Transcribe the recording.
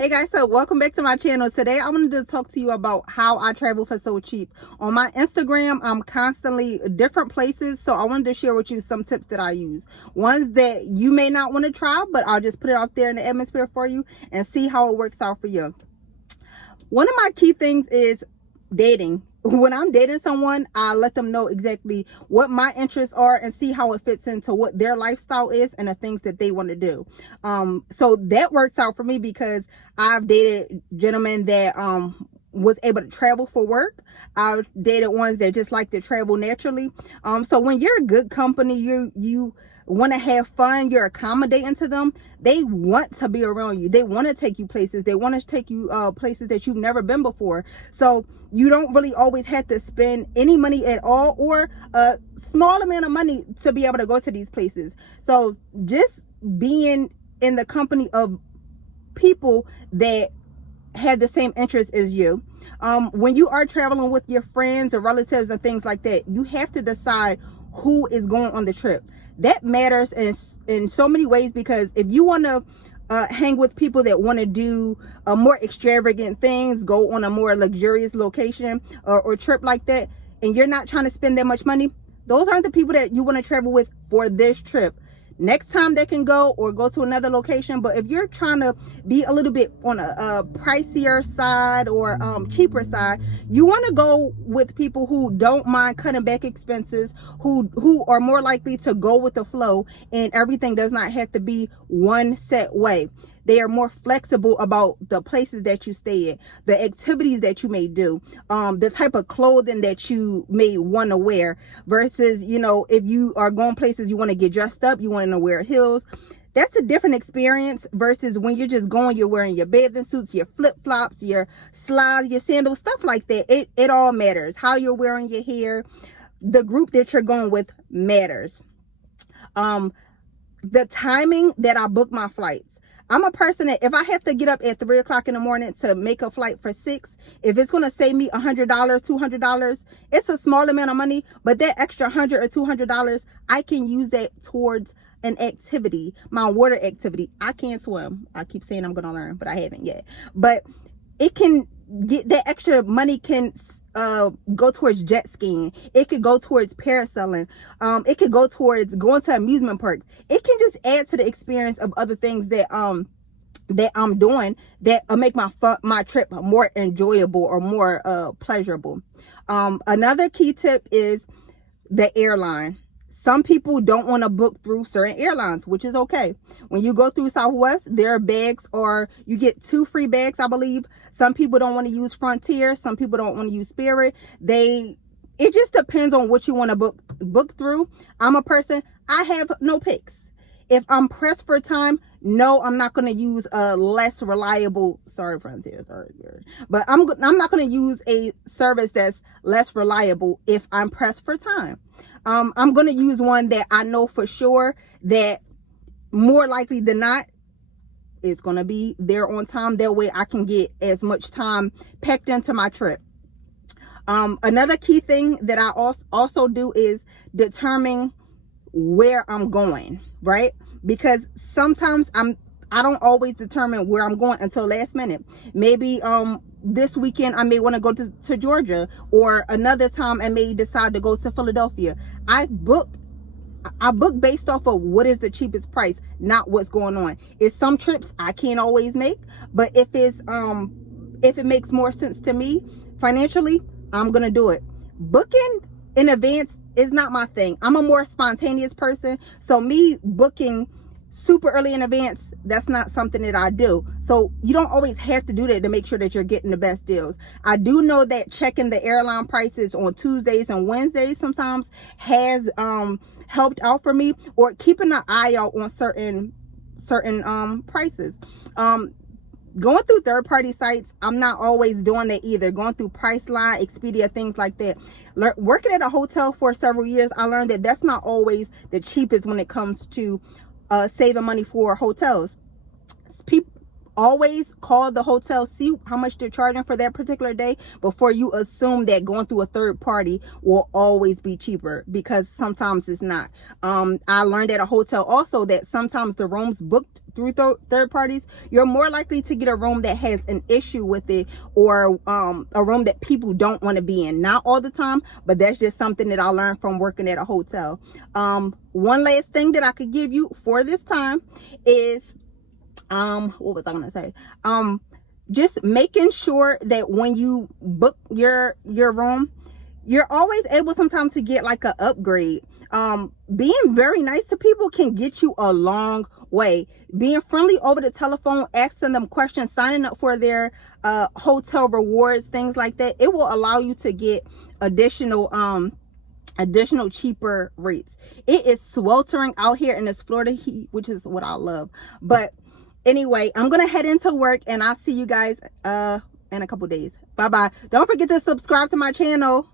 Hey guys, so welcome back to my channel. Today I wanted to talk to you about how I travel for so cheap. On my Instagram, I'm constantly different places, so I wanted to share with you some tips that I use. Ones that you may not want to try, but I'll just put it out there in the atmosphere for you and see how it works out for you. One of my key things is dating. When I'm dating someone, I let them know exactly what my interests are and see how it fits into what their lifestyle is and the things that they want to do. So that works out for me because I've dated gentlemen that was able to travel for work. I've dated ones that just like to travel naturally. So when you're a good company, you want to have fun, you're accommodating to them, they want to be around you, they want to take you places, they want to take you places that you've never been before. So you don't really always have to spend any money at all, or a small amount of money to be able to go to these places. So just being in the company of people that have the same interests as you. When you are traveling with your friends or relatives and things like that, you have to decide who is going on the trip. That matters in so many ways, because if you want to hang with people that want to do more extravagant things, go on a more luxurious location or trip like that, and you're not trying to spend that much money, those aren't the people that you want to travel with for this trip. Next time they can go or go to another location. But if you're trying to be a little bit on a pricier side or cheaper side, you want to go with people who don't mind cutting back expenses, who are more likely to go with the flow, and everything does not have to be one set way. They are more flexible about the places that you stay at, the activities that you may do, the type of clothing that you may want to wear, versus, you know, if you are going places, you want to get dressed up, you want to wear heels. That's a different experience versus when you're just going, you're wearing your bathing suits, your flip-flops, your slides, your sandals, stuff like that. It all matters. How you're wearing your hair, the group that you're going with matters. The timing that I book my flights. I'm a person that if I have to get up at 3 o'clock in the morning to make a flight for 6, if it's going to save me $100, $200, it's a small amount of money, but that extra $100 or $200, I can use that towards an activity, my water activity. I can't swim. I keep saying I'm going to learn, but I haven't yet. But it can get that extra money can go towards jet skiing. It could go towards parasailing. It could go towards going to amusement parks. It can just add to the experience of other things that I'm doing that make my trip more enjoyable or more pleasurable. Another key tip is the airline. Some people don't want to book through certain airlines, which is okay. When you go through Southwest, there are bags, or you get 2 free bags, I believe. Some people don't want to use Frontier. Some people don't want to use Spirit. It just depends on what you want to book through. I'm a person, I have no picks. If I'm pressed for time, no, I'm not going to use a less reliable, sorry Frontier, sorry, but I'm not going to use a service that's less reliable if I'm pressed for time. I'm going to use one that I know for sure that more likely than not is going to be there on time. That way I can get as much time packed into my trip. Another key thing that I also do is determine where I'm going, right? Because sometimes I don't always determine where I'm going until last minute. Maybe this weekend I may want to go to Georgia, or another time I may decide to go to Philadelphia. I book based off of what is the cheapest price, not what's going on. It's some trips I can't always make, but if it makes more sense to me financially, I'm gonna do it. Booking in advance is not my thing. I'm a more spontaneous person, so me booking super early in advance, that's not something that I do. So you don't always have to do that to make sure that you're getting the best deals. I do know that checking the airline prices on Tuesdays and Wednesdays sometimes has helped out for me, or keeping an eye out on certain prices. Going through third-party sites, I'm not always doing that either. Going through Priceline, Expedia, things like that. Working at a hotel for several years, I learned that that's not always the cheapest when it comes to saving money for hotels. always call the hotel, see how much they're charging for that particular day before you assume that going through a third party will always be cheaper, because sometimes it's not. I learned at a hotel also that sometimes the rooms booked through third parties, you're more likely to get a room that has an issue with it, or a room that people don't want to be in. Not all the time, but that's just something that I learned from working at a hotel. One last thing that I could give you for this time is, what was I gonna say? Just making sure that when you book your room, you're always able sometimes to get like an upgrade. Being very nice to people can get you a long way. Being friendly over the telephone, asking them questions, signing up for their hotel rewards, things like that, it will allow you to get additional cheaper rates. It is sweltering out here in this Florida heat, which is what I love. But anyway, I'm gonna head into work, and I'll see you guys in a couple days. Bye bye. Don't forget to subscribe to my channel.